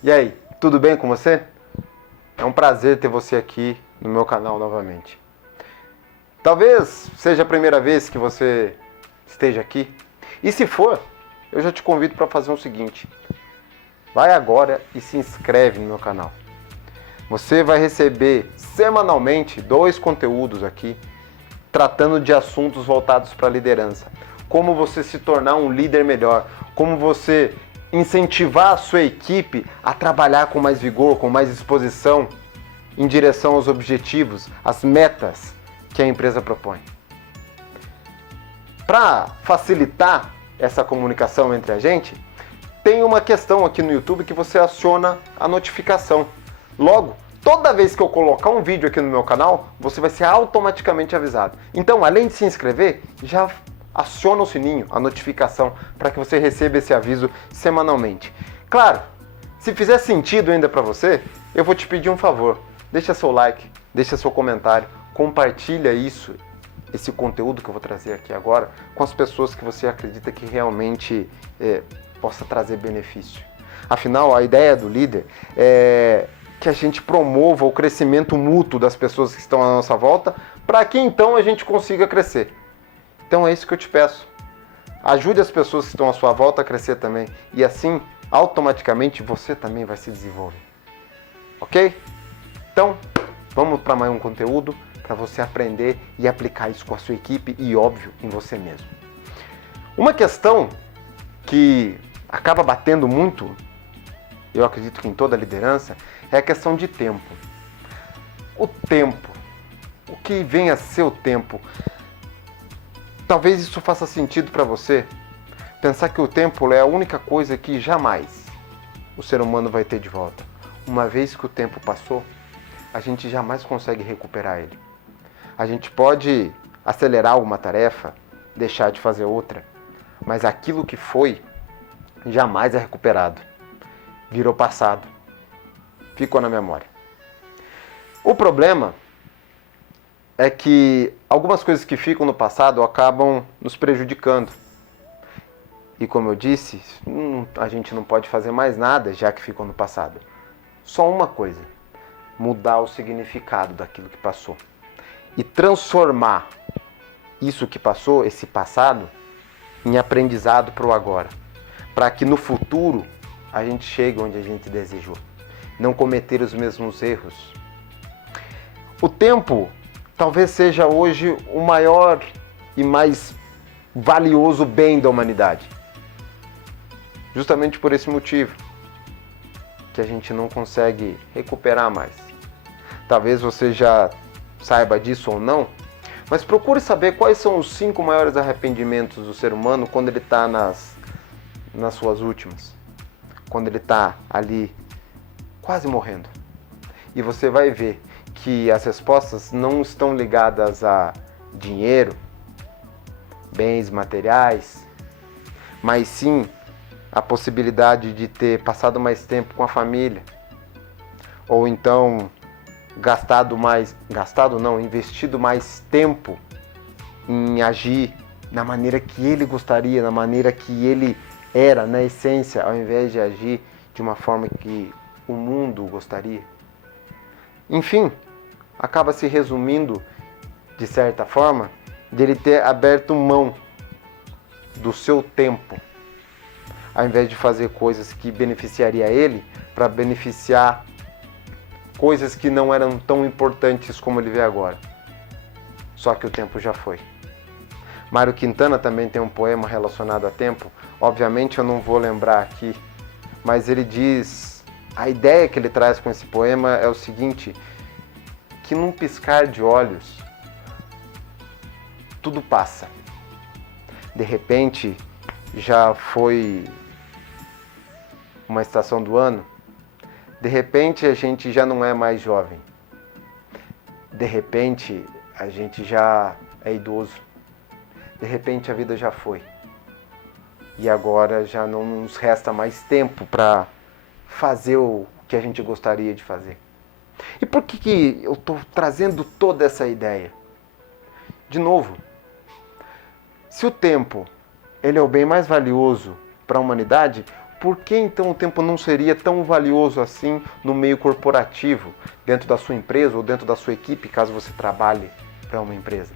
E aí, tudo bem com você? É um prazer ter você aqui no meu canal novamente. Talvez seja a primeira vez que você esteja aqui. E se for, eu já te convido para fazer o seguinte. Vai agora e se inscreve no meu canal. Você vai receber semanalmente 2 conteúdos aqui tratando de assuntos voltados para a liderança. Como você se tornar um líder melhor, como você incentivar a sua equipe a trabalhar com mais vigor, com mais disposição em direção aos objetivos, às metas que a empresa propõe. Para facilitar essa comunicação entre a gente, tem uma questão aqui no YouTube que você aciona a notificação. Logo, toda vez que eu colocar um vídeo aqui no meu canal, você vai ser automaticamente avisado. Então, além de se inscrever, já aciona o sininho, a notificação, para que você receba esse aviso semanalmente. Claro, se fizer sentido ainda para você, eu vou te pedir um favor. Deixa seu like, deixa seu comentário, compartilha esse conteúdo que eu vou trazer aqui agora, com as pessoas que você acredita que realmente possa trazer benefício. Afinal, a ideia do líder é que a gente promova o crescimento mútuo das pessoas que estão à nossa volta, para que então a gente consiga crescer. Então é isso que eu te peço. Ajude as pessoas que estão à sua volta a crescer também. E assim, automaticamente, você também vai se desenvolver. Ok? Então, vamos para mais um conteúdo para você aprender e aplicar isso com a sua equipe e, óbvio, em você mesmo. Uma questão que acaba batendo muito, eu acredito que em toda liderança, é a questão de tempo. O tempo. O que vem a ser o tempo? Talvez isso faça sentido para você. Pensar que o tempo é a única coisa que jamais o ser humano vai ter de volta. Uma vez que o tempo passou, a gente jamais consegue recuperar ele. A gente pode acelerar uma tarefa, deixar de fazer outra, mas aquilo que foi jamais é recuperado. Virou passado. Ficou na memória. O problema é que algumas coisas que ficam no passado acabam nos prejudicando. E como eu disse, a gente não pode fazer mais nada já que ficou no passado. Só uma coisa: mudar o significado daquilo que passou. E transformar isso que passou, esse passado, em aprendizado para o agora. Para que no futuro a gente chegue onde a gente desejou. Não cometer os mesmos erros. O tempo talvez seja hoje o maior e mais valioso bem da humanidade. Justamente por esse motivo, que a gente não consegue recuperar mais. Talvez você já saiba disso ou não, mas procure saber quais são os 5 maiores arrependimentos do ser humano quando ele está nas suas últimas. Quando ele está ali quase morrendo. E você vai ver que as respostas não estão ligadas a dinheiro, bens materiais, mas sim a possibilidade de ter passado mais tempo com a família, ou então investido mais tempo em agir na maneira que ele gostaria, na maneira que ele era, na essência, ao invés de agir de uma forma que o mundo gostaria. Enfim, acaba se resumindo, de certa forma, dele ter aberto mão do seu tempo, ao invés de fazer coisas que beneficiaria ele, para beneficiar coisas que não eram tão importantes como ele vê agora. Só que o tempo já foi. Mário Quintana também tem um poema relacionado a tempo. Obviamente eu não vou lembrar aqui, mas ele diz, a ideia que ele traz com esse poema é o seguinte, que num piscar de olhos, tudo passa. De repente, já foi uma estação do ano. De repente, a gente já não é mais jovem. De repente, a gente já é idoso. De repente, a vida já foi. E agora já não nos resta mais tempo para fazer o que a gente gostaria de fazer. E por que eu estou trazendo toda essa ideia? De novo, se o tempo ele é o bem mais valioso para a humanidade, Por que então o tempo não seria tão valioso assim no meio corporativo, dentro da sua empresa ou dentro da sua equipe, caso você trabalhe para uma empresa?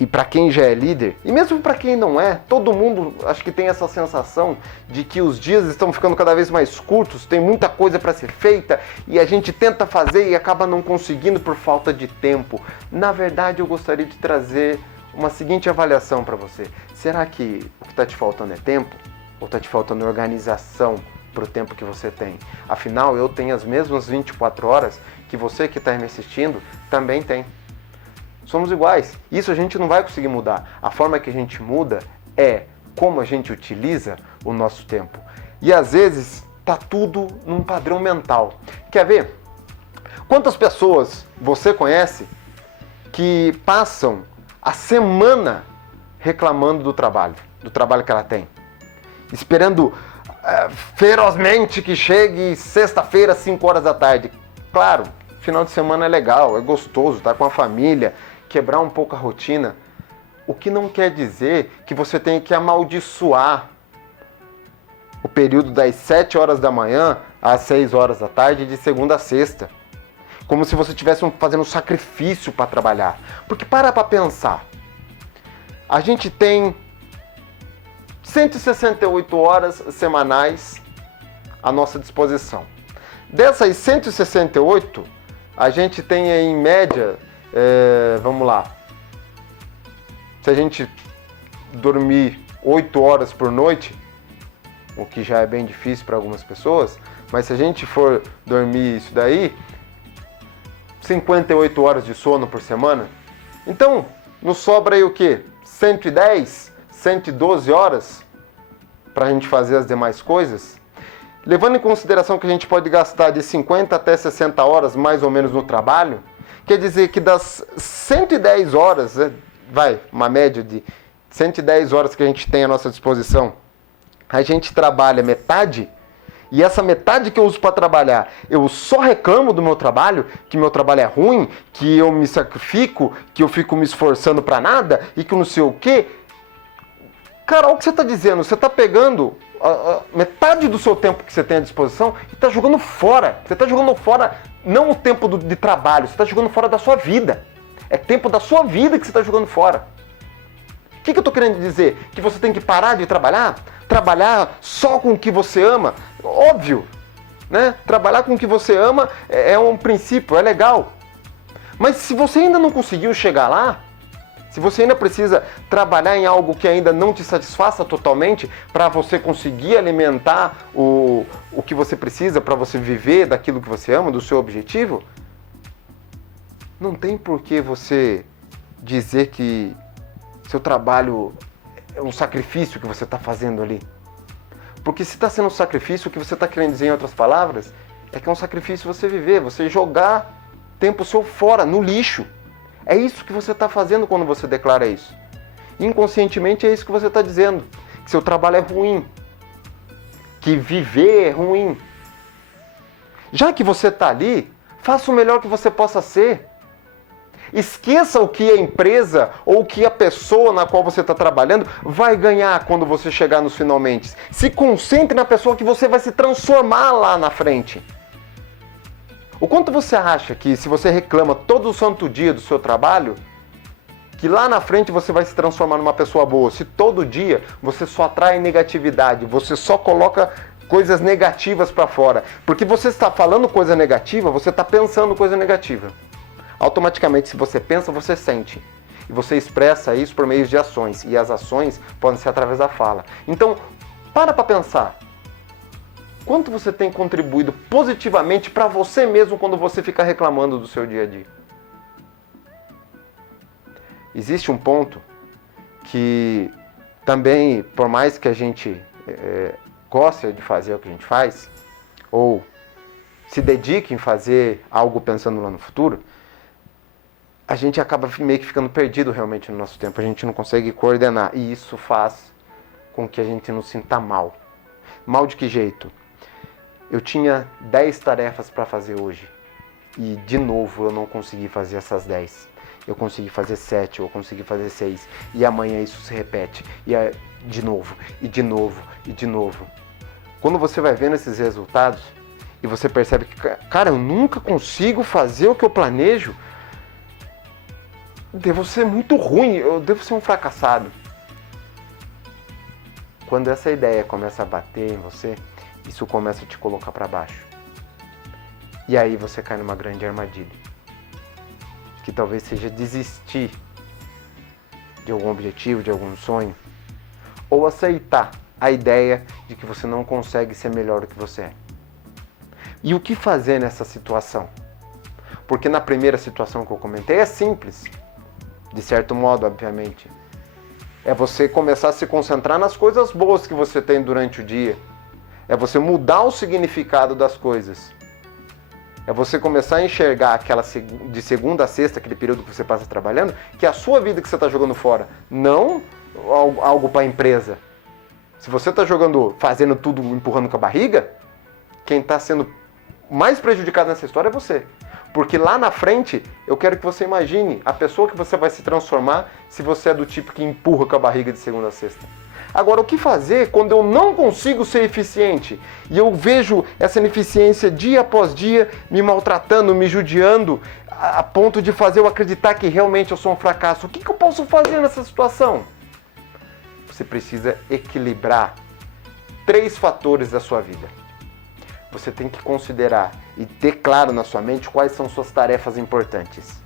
E para quem já é líder, e mesmo para quem não é, todo mundo acho que tem essa sensação de que os dias estão ficando cada vez mais curtos, tem muita coisa para ser feita e a gente tenta fazer e acaba não conseguindo por falta de tempo. Na verdade, eu gostaria de trazer uma seguinte avaliação para você. Será que o que está te faltando é tempo? Ou está te faltando organização para o tempo que você tem? Afinal, eu tenho as mesmas 24 horas que você que está me assistindo também tem. Somos iguais. Isso a gente não vai conseguir mudar. A forma que a gente muda é como a gente utiliza o nosso tempo. E às vezes tá tudo num padrão mental. Quer ver? Quantas pessoas você conhece que passam a semana reclamando do trabalho que ela tem? Esperando ferozmente que chegue sexta-feira, 5 horas da tarde. Claro, final de semana é legal, é gostoso, tá com a família, quebrar um pouco a rotina. O que não quer dizer que você tem que amaldiçoar o período das 7 horas da manhã às 6 horas da tarde, de segunda a sexta. Como se você estivesse fazendo um sacrifício para trabalhar. Porque para pensar. A gente tem 168 horas semanais à nossa disposição. Dessas 168, a gente tem aí, em média, vamos lá, se a gente dormir 8 horas por noite, o que já é bem difícil para algumas pessoas, mas se a gente for dormir isso daí, 58 horas de sono por semana, então nos sobra aí o quê? 110, 112 horas para a gente fazer as demais coisas? Levando em consideração que a gente pode gastar de 50 até 60 horas mais ou menos no trabalho, quer dizer que das 110 horas, uma média de 110 horas que a gente tem à nossa disposição, a gente trabalha metade, e essa metade que eu uso para trabalhar, eu só reclamo do meu trabalho, que meu trabalho é ruim, que eu me sacrifico, que eu fico me esforçando para nada, e que não sei o quê. Cara, olha o que você está dizendo, você está pegando metade do seu tempo que você tem à disposição e está jogando fora. Você está jogando fora não o tempo de trabalho, você está jogando fora da sua vida. É tempo da sua vida que você está jogando fora. O que eu estou querendo dizer? Que você tem que parar de trabalhar? Trabalhar só com o que você ama? Óbvio, né? Trabalhar com o que você ama é um princípio, é legal. Mas se você ainda não conseguiu chegar lá, se você ainda precisa trabalhar em algo que ainda não te satisfaça totalmente para você conseguir alimentar o que você precisa, para você viver daquilo que você ama, do seu objetivo, não tem por que você dizer que seu trabalho é um sacrifício que você está fazendo ali. Porque se está sendo um sacrifício, o que você está querendo dizer em outras palavras, é que é um sacrifício você viver, você jogar tempo seu fora, no lixo. É isso que você está fazendo quando você declara isso. Inconscientemente é isso que você está dizendo. Que seu trabalho é ruim. Que viver é ruim. Já que você está ali, faça o melhor que você possa ser. Esqueça o que a empresa ou o que a pessoa na qual você está trabalhando vai ganhar quando você chegar nos finalmente. Se concentre na pessoa que você vai se transformar lá na frente. O quanto você acha que se você reclama todo o santo dia do seu trabalho, que lá na frente você vai se transformar numa pessoa boa? Se todo dia você só atrai negatividade, você só coloca coisas negativas para fora. Porque você está falando coisa negativa, você está pensando coisa negativa. Automaticamente, se você pensa, você sente. E você expressa isso por meio de ações. E as ações podem ser através da fala. Então, para pensar. Quanto você tem contribuído positivamente para você mesmo quando você fica reclamando do seu dia a dia? Existe um ponto que também, por mais que a gente goste de fazer o que a gente faz, ou se dedique em fazer algo pensando lá no futuro, a gente acaba meio que ficando perdido realmente no nosso tempo. A gente não consegue coordenar. E isso faz com que a gente nos sinta mal. Mal de que jeito? Eu tinha 10 tarefas para fazer hoje. E, de novo, eu não consegui fazer essas 10. eu consegui fazer 7, eu consegui fazer 6, e amanhã isso se repete, e de novo, e de novo, e de novo. Quando você vai vendo esses resultados, e você percebe que, cara, eu nunca consigo fazer o que eu planejo, devo ser muito ruim, eu devo ser um fracassado. Quando essa ideia começa a bater em você, isso começa a te colocar para baixo. E aí você cai numa grande armadilha, que talvez seja desistir de algum objetivo, de algum sonho, ou aceitar a ideia de que você não consegue ser melhor do que você é. E o que fazer nessa situação? Porque na primeira situação que eu comentei é simples, de certo modo, obviamente. É você começar a se concentrar nas coisas boas que você tem durante o dia. É você mudar o significado das coisas. É você começar a enxergar aquela de segunda a sexta, aquele período que você passa trabalhando, que é a sua vida que você está jogando fora, não algo para a empresa. Se você está jogando, fazendo tudo, empurrando com a barriga, quem está sendo mais prejudicado nessa história é você. Porque lá na frente, eu quero que você imagine a pessoa que você vai se transformar se você é do tipo que empurra com a barriga de segunda a sexta. Agora, o que fazer quando eu não consigo ser eficiente e eu vejo essa ineficiência dia após dia me maltratando, me judiando, a ponto de fazer eu acreditar que realmente eu sou um fracasso? O que eu posso fazer nessa situação? Você precisa equilibrar 3 fatores da sua vida. Você tem que considerar e ter claro na sua mente quais são suas tarefas importantes.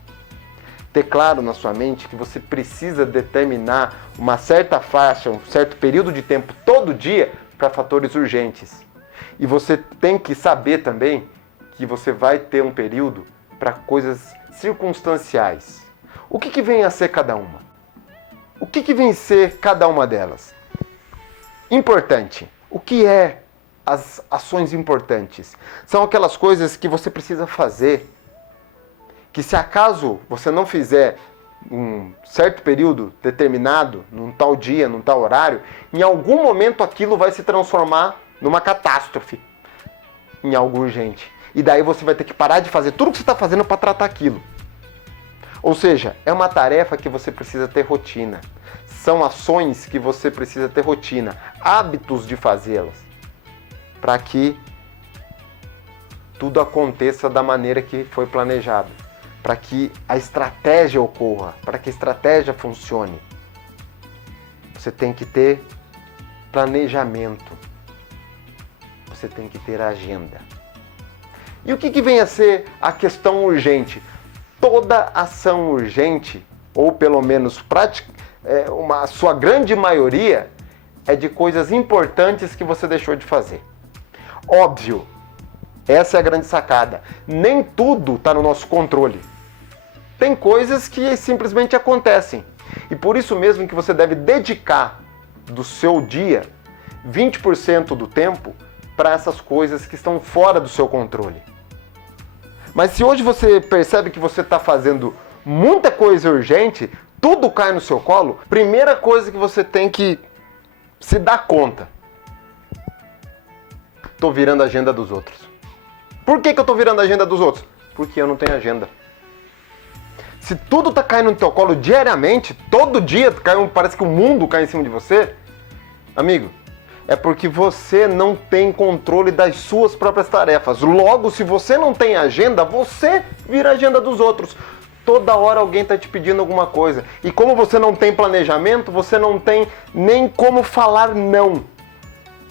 Ter claro na sua mente que você precisa determinar uma certa faixa, um certo período de tempo todo dia para fatores urgentes. E você tem que saber também que você vai ter um período para coisas circunstanciais. O que vem a ser cada uma? O que vem a ser cada uma delas? Importante. O que é as ações importantes? São aquelas coisas que você precisa fazer, que se acaso você não fizer um certo período determinado, num tal dia, num tal horário, em algum momento aquilo vai se transformar numa catástrofe, em algo urgente. E daí você vai ter que parar de fazer tudo o que você está fazendo para tratar aquilo. Ou seja, é uma tarefa que você precisa ter rotina. São ações que você precisa ter rotina, hábitos de fazê-las, para que tudo aconteça da maneira que foi planejado, para que a estratégia ocorra, para que a estratégia funcione. Você tem que ter planejamento, você tem que ter agenda. E o que vem a ser a questão urgente? Toda ação urgente, ou pelo menos a sua grande maioria, é de coisas importantes que você deixou de fazer. Óbvio, essa é a grande sacada. Nem tudo está no nosso controle. Tem coisas que simplesmente acontecem. E por isso mesmo que você deve dedicar do seu dia 20% do tempo para essas coisas que estão fora do seu controle. Mas se hoje você percebe que você está fazendo muita coisa urgente, tudo cai no seu colo, primeira coisa que você tem que se dar conta: estou virando a agenda dos outros. Por que eu estou virando a agenda dos outros? Porque eu não tenho agenda. Se tudo está caindo no teu colo diariamente, todo dia parece que o mundo cai em cima de você, amigo, é porque você não tem controle das suas próprias tarefas. Logo, se você não tem agenda, você vira a agenda dos outros. Toda hora alguém está te pedindo alguma coisa. E como você não tem planejamento, você não tem nem como falar não.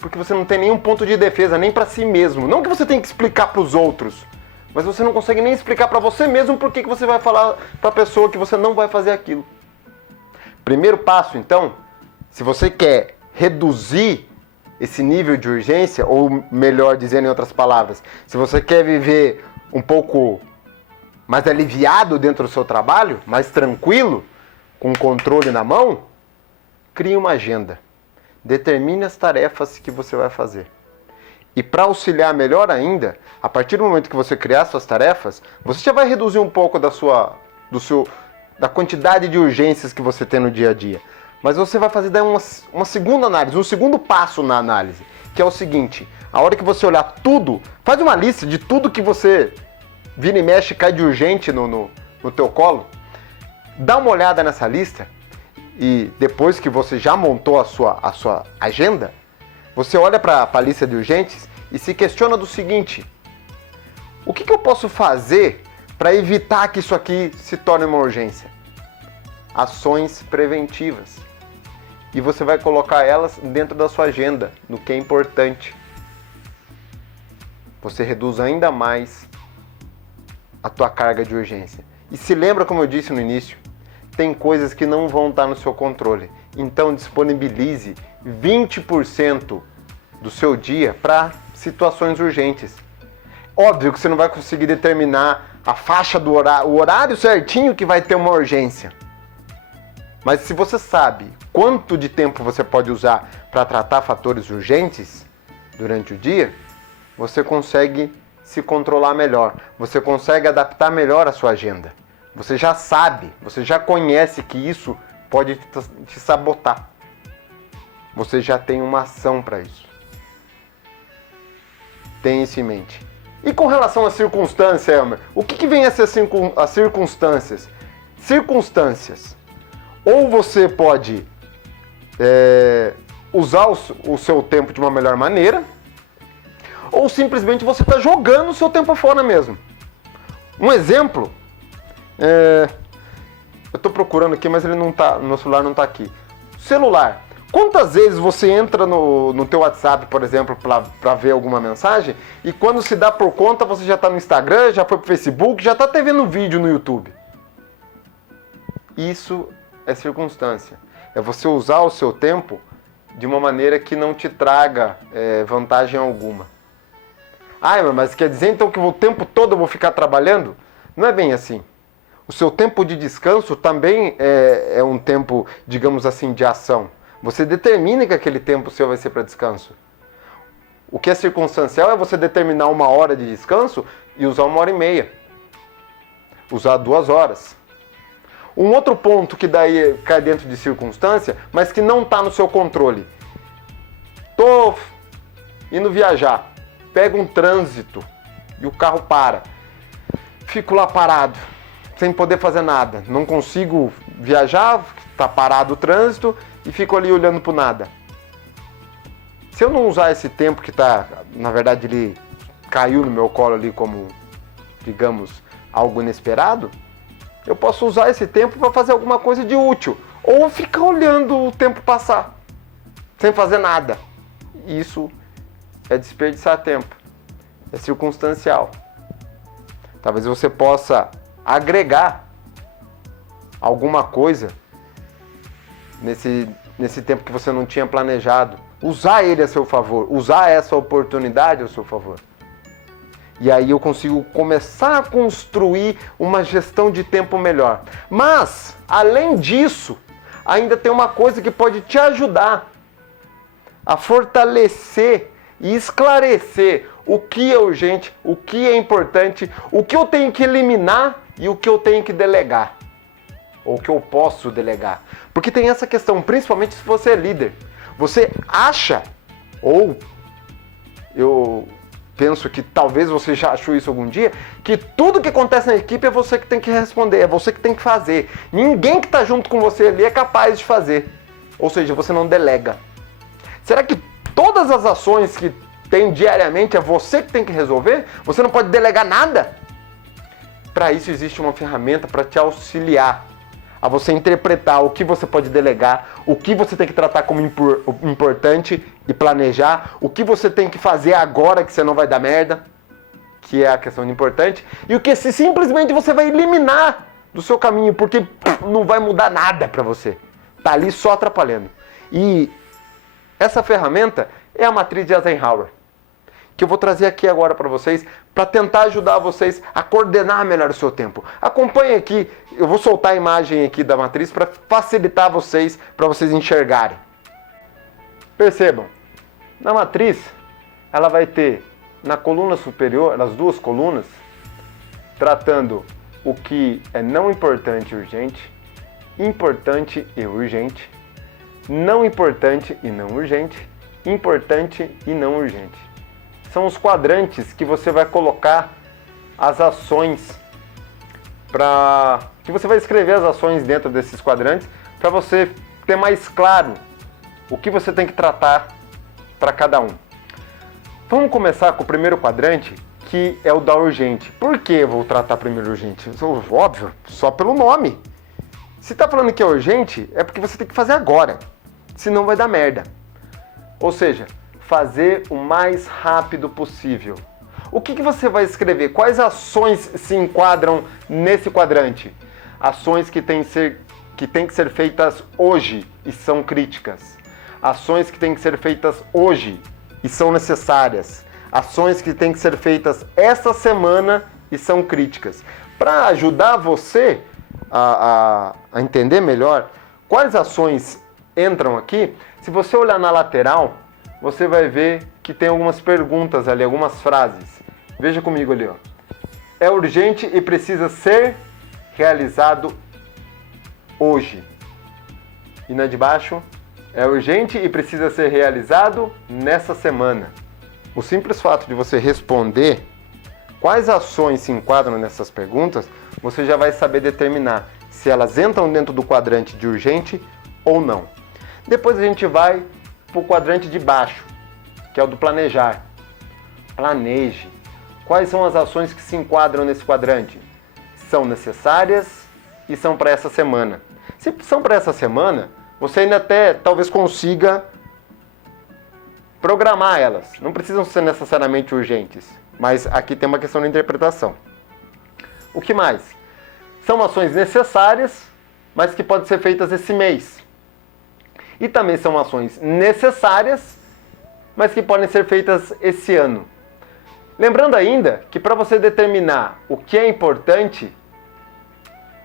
Porque você não tem nenhum ponto de defesa, nem para si mesmo. Não que você tenha que explicar para os outros, mas você não consegue nem explicar para você mesmo por que você vai falar para a pessoa que você não vai fazer aquilo. Primeiro passo, então, se você quer reduzir esse nível de urgência, ou melhor dizendo em outras palavras, se você quer viver um pouco mais aliviado dentro do seu trabalho, mais tranquilo, com o controle na mão, crie uma agenda. Determine as tarefas que você vai fazer. E para auxiliar melhor ainda, a partir do momento que você criar suas tarefas, você já vai reduzir um pouco da quantidade de urgências que você tem no dia a dia. Mas você vai fazer daí uma segunda análise, um segundo passo na análise, que é o seguinte: a hora que você olhar tudo, faz uma lista de tudo que você vira e mexe, cai de urgente no teu colo, Dá uma olhada nessa lista e depois que você já montou a sua agenda, você olha para a lista de urgentes e se questiona do seguinte: o que eu posso fazer para evitar que isso aqui se torne uma urgência? Ações preventivas. E você vai colocar elas dentro da sua agenda, no que é importante. Você reduz ainda mais a tua carga de urgência. E se lembra, como eu disse no início, tem coisas que não vão estar no seu controle. Então disponibilize 20% do seu dia para situações urgentes. Óbvio que você não vai conseguir determinar a faixa do horário, o horário certinho que vai ter uma urgência. Mas se você sabe quanto de tempo você pode usar para tratar fatores urgentes durante o dia, você consegue se controlar melhor, você consegue adaptar melhor a sua agenda. Você já sabe, você já conhece que isso pode te sabotar. Você já tem uma ação para isso. Tenha isso em mente. E com relação à circunstância, Elmer, o que vem a ser as circunstâncias? Circunstâncias. Ou você pode usar o seu tempo de uma melhor maneira, ou simplesmente você está jogando o seu tempo fora mesmo. Um exemplo, eu estou procurando aqui, mas ele não tá, meu celular não está aqui. Celular. Quantas vezes você entra no teu WhatsApp, por exemplo, para ver alguma mensagem, e quando se dá por conta, você já está no Instagram, já foi pro Facebook, já está até vendo vídeo no YouTube? Isso é circunstância. É você usar o seu tempo de uma maneira que não te traga vantagem alguma. Mas quer dizer então que o tempo todo eu vou ficar trabalhando? Não é bem assim. O seu tempo de descanso também é um tempo, digamos assim, de ação. Você determina que aquele tempo seu vai ser para descanso. O que é circunstancial é você determinar 1 hora de descanso e usar 1h30. Usar 2 horas. Um outro ponto que daí cai dentro de circunstância, mas que não está no seu controle. Tô indo viajar, pego um trânsito e o carro para. Fico lá parado, sem poder fazer nada. Não consigo viajar, está parado o trânsito e fico ali olhando para nada. Se eu não usar esse tempo que está, na verdade ele caiu no meu colo ali como, digamos, algo inesperado, eu posso usar esse tempo para fazer alguma coisa de útil. Ou ficar olhando o tempo passar, sem fazer nada. Isso é desperdiçar tempo. É circunstancial. Talvez você possa agregar alguma coisa nesse tempo que você não tinha planejado. Usar ele a seu favor. Usar essa oportunidade a seu favor. E aí eu consigo começar a construir uma gestão de tempo melhor. Mas, além disso, ainda tem uma coisa que pode te ajudar a fortalecer e esclarecer o que é urgente, o que é importante, o que eu tenho que eliminar e o que eu tenho que delegar. Ou o que eu posso delegar. Porque tem essa questão, principalmente se você é líder. Você acha, ou eu penso que talvez você já achou isso algum dia, que tudo que acontece na equipe é você que tem que responder, é você que tem que fazer. Ninguém que está junto com você ali é capaz de fazer. Ou seja, você não delega. Será que todas as ações que tem diariamente é você que tem que resolver? Você não pode delegar nada? Para isso existe uma ferramenta para te auxiliar a você interpretar o que você pode delegar, o que você tem que tratar como importante e planejar, o que você tem que fazer agora que você não vai dar merda, que é a questão de importante, e o que se simplesmente você vai eliminar do seu caminho, porque não vai mudar nada para você. Tá ali só atrapalhando. E essa ferramenta é a matriz de Eisenhower, que eu vou trazer aqui agora para vocês, para tentar ajudar vocês a coordenar melhor o seu tempo. Acompanhe aqui, eu vou soltar a imagem aqui da matriz para facilitar vocês, para vocês enxergarem. Percebam, na matriz, ela vai ter na coluna superior, nas duas colunas, tratando o que é não importante e urgente, importante e urgente, não importante e não urgente, importante e não urgente. São os quadrantes que você vai colocar as ações que você vai escrever as ações dentro desses quadrantes para você ter mais claro o que você tem que tratar para cada um. Vamos começar com o primeiro quadrante, que é o da urgente. Por que eu vou tratar primeiro urgente? Óbvio, só pelo nome. Se está falando que é urgente, é porque você tem que fazer agora, senão vai dar merda. Ou seja, fazer o mais rápido possível. O que você vai escrever? Quais ações se enquadram nesse quadrante? Ações que têm que ser feitas hoje e são críticas. Ações que têm que ser feitas hoje e são necessárias. Ações que têm que ser feitas essa semana e são críticas. Para ajudar você a entender melhor quais ações entram aqui, se você olhar na lateral, você vai ver que tem algumas perguntas ali, algumas frases. Veja comigo ali, ó. É urgente e precisa ser realizado hoje. E na de baixo, é urgente e precisa ser realizado nessa semana. O simples fato de você responder quais ações se enquadram nessas perguntas, você já vai saber determinar se elas entram dentro do quadrante de urgente ou não. Depois a gente vai para o quadrante de baixo, que é o do planejar. Planeje. Quais são as ações que se enquadram nesse quadrante? São necessárias e são para essa semana. Se são para essa semana, você ainda até talvez consiga programar elas. Não precisam ser necessariamente urgentes, mas aqui tem uma questão de interpretação. O que mais? São ações necessárias, mas que podem ser feitas esse mês. E também são ações necessárias, mas que podem ser feitas esse ano. Lembrando ainda que para você determinar o que é importante,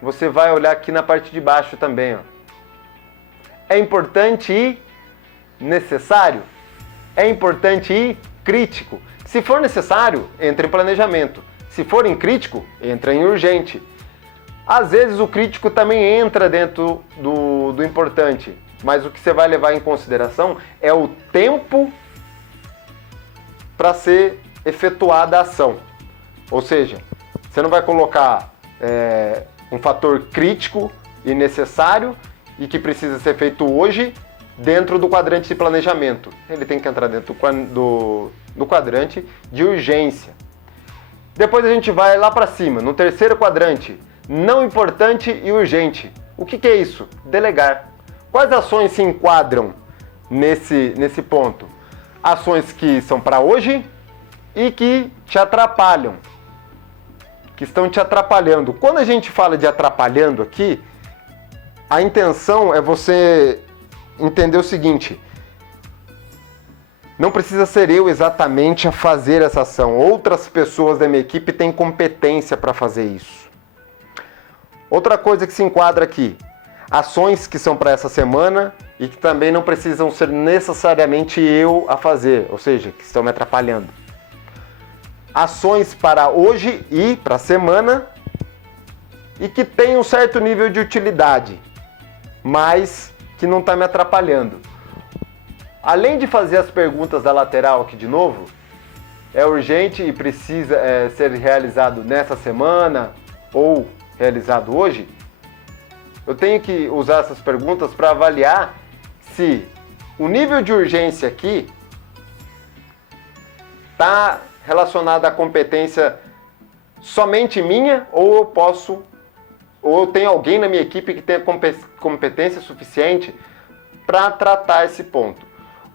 você vai olhar aqui na parte de baixo também, ó. É importante e necessário? É importante e crítico? Se for necessário, entra em planejamento. Se for em crítico, entra em urgente. Às vezes o crítico também entra dentro do importante, mas o que você vai levar em consideração é o tempo para ser efetuada a ação. Ou seja, você não vai colocar um fator crítico e necessário e que precisa ser feito hoje dentro do quadrante de planejamento. Ele tem que entrar dentro do quadrante de urgência. Depois a gente vai lá para cima, no terceiro quadrante, não importante e urgente. O que é isso? Delegar. Quais ações se enquadram nesse ponto? Ações que são para hoje e que te atrapalham, que estão te atrapalhando. Quando a gente fala de atrapalhando aqui, a intenção é você entender o seguinte: não precisa ser eu exatamente a fazer essa ação. Outras pessoas da minha equipe têm competência para fazer isso. Outra coisa que se enquadra aqui: ações que são para essa semana e que também não precisam ser necessariamente eu a fazer, ou seja, que estão me atrapalhando. Ações para hoje e para a semana e que tem um certo nível de utilidade, mas que não está me atrapalhando. Além de fazer as perguntas da lateral aqui de novo, é urgente e precisa ser realizado nessa semana ou realizado hoje, eu tenho que usar essas perguntas para avaliar se o nível de urgência aqui está relacionado à competência somente minha, ou eu tenho alguém na minha equipe que tenha competência suficiente para tratar esse ponto.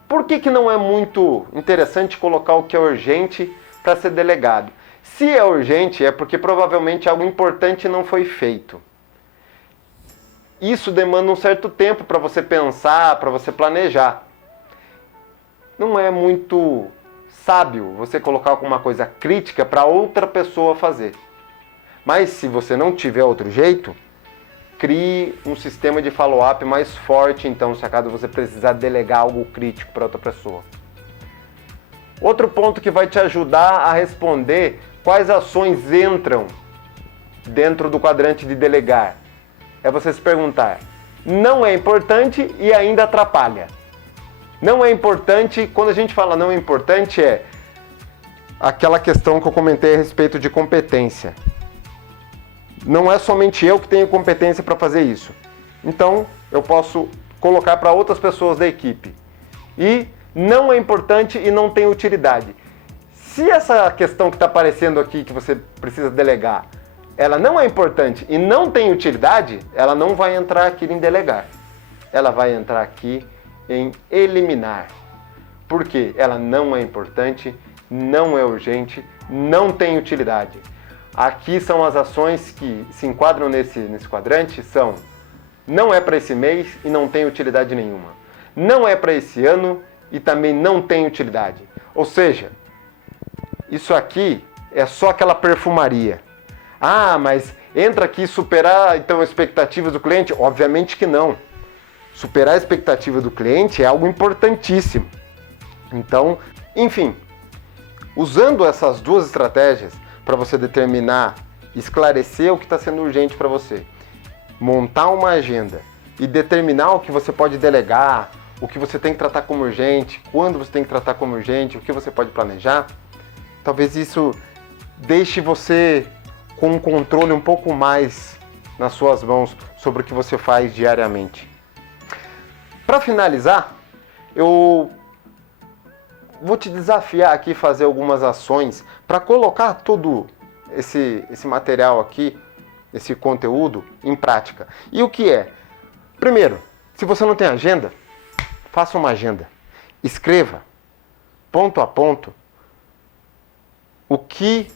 Por que não é muito interessante colocar o que é urgente para ser delegado? Se é urgente, é porque provavelmente algo importante não foi feito. Isso demanda um certo tempo para você pensar, para você planejar. Não é muito sábio você colocar alguma coisa crítica para outra pessoa fazer. Mas se você não tiver outro jeito, crie um sistema de follow-up mais forte, então, se acaso você precisar delegar algo crítico para outra pessoa. Outro ponto que vai te ajudar a responder quais ações entram dentro do quadrante de delegar é você se perguntar: não é importante e ainda atrapalha. Não é importante, quando a gente fala não é importante, é aquela questão que eu comentei a respeito de competência. não é somente eu que tenho competência para fazer isso. Então, eu posso colocar para outras pessoas da equipe. E não é importante e não tem utilidade. Se essa questão que está aparecendo aqui, que você precisa delegar, ela não é importante e não tem utilidade, ela não vai entrar aqui em delegar. Ela vai entrar aqui em eliminar. Porque ela não é importante, não é urgente, não tem utilidade. Aqui são as ações que se enquadram nesse quadrante, são não é para esse mês e não tem utilidade nenhuma. Não é para esse ano e também não tem utilidade. Ou seja, isso aqui é só aquela perfumaria. Ah, mas entra aqui superar então as expectativas do cliente? Obviamente que não. Superar a expectativa do cliente é algo importantíssimo. Então, enfim, usando essas duas estratégias para você determinar, esclarecer o que está sendo urgente para você, montar uma agenda e determinar o que você pode delegar, o que você tem que tratar como urgente, quando você tem que tratar como urgente, o que você pode planejar, talvez isso deixe você com um controle um pouco mais nas suas mãos sobre o que você faz diariamente. Para finalizar, eu vou te desafiar aqui a fazer algumas ações para colocar todo esse material aqui, esse conteúdo, em prática. E o que é? Primeiro, se você não tem agenda, faça uma agenda. Escreva, ponto a ponto, o que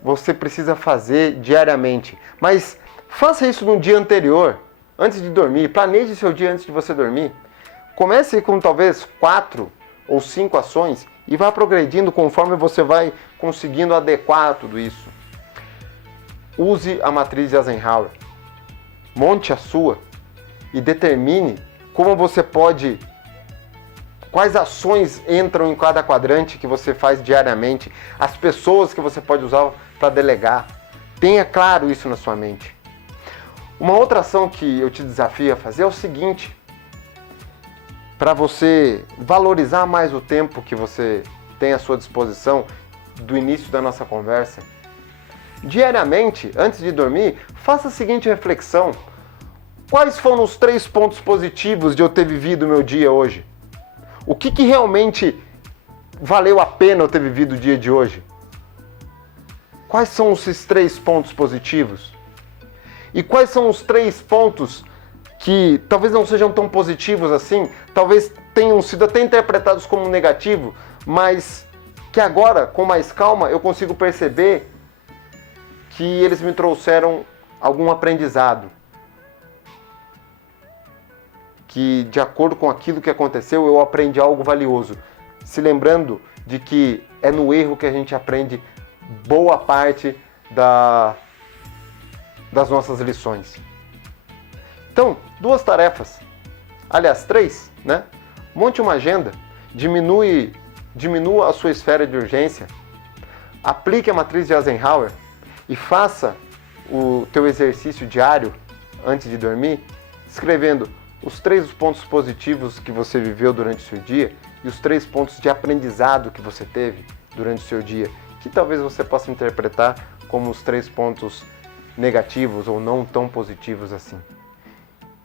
você precisa fazer diariamente. Mas faça isso no dia anterior, antes de dormir. Planeje seu dia antes de você dormir. Comece com talvez 4 ou 5 ações e vá progredindo conforme você vai conseguindo adequar tudo isso. Use a matriz de Eisenhower. Monte a sua e determine como você pode, quais ações entram em cada quadrante que você faz diariamente, as pessoas que você pode usar para delegar. Tenha claro isso na sua mente. Uma outra ação que eu te desafio a fazer é o seguinte: para você valorizar mais o tempo que você tem à sua disposição do início da nossa conversa, diariamente, antes de dormir, faça a seguinte reflexão: quais foram os 3 pontos positivos de eu ter vivido o meu dia hoje? O que realmente valeu a pena eu ter vivido o dia de hoje? Quais são esses 3 pontos positivos? E quais são os 3 pontos que talvez não sejam tão positivos assim, talvez tenham sido até interpretados como negativo, mas que agora, com mais calma, eu consigo perceber que eles me trouxeram algum aprendizado. Que, de acordo com aquilo que aconteceu, eu aprendi algo valioso. Se lembrando de que é no erro que a gente aprende boa parte das nossas lições. Então, 2 tarefas. Aliás, 3, né? Monte uma agenda. Diminua a sua esfera de urgência. Aplique a matriz de Eisenhower e faça o teu exercício diário antes de dormir, escrevendo os 3 pontos positivos que você viveu durante o seu dia e os 3 pontos de aprendizado que você teve durante o seu dia, que talvez você possa interpretar como os 3 pontos negativos ou não tão positivos assim.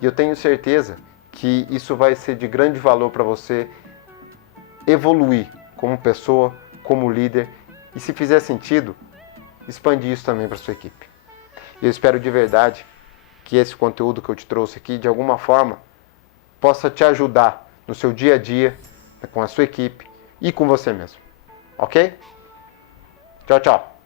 E eu tenho certeza que isso vai ser de grande valor para você evoluir como pessoa, como líder, e se fizer sentido, expandir isso também para sua equipe. E eu espero de verdade que esse conteúdo que eu te trouxe aqui, de alguma forma, possa te ajudar no seu dia a dia, com a sua equipe e com você mesmo. Ok? Tchau, tchau!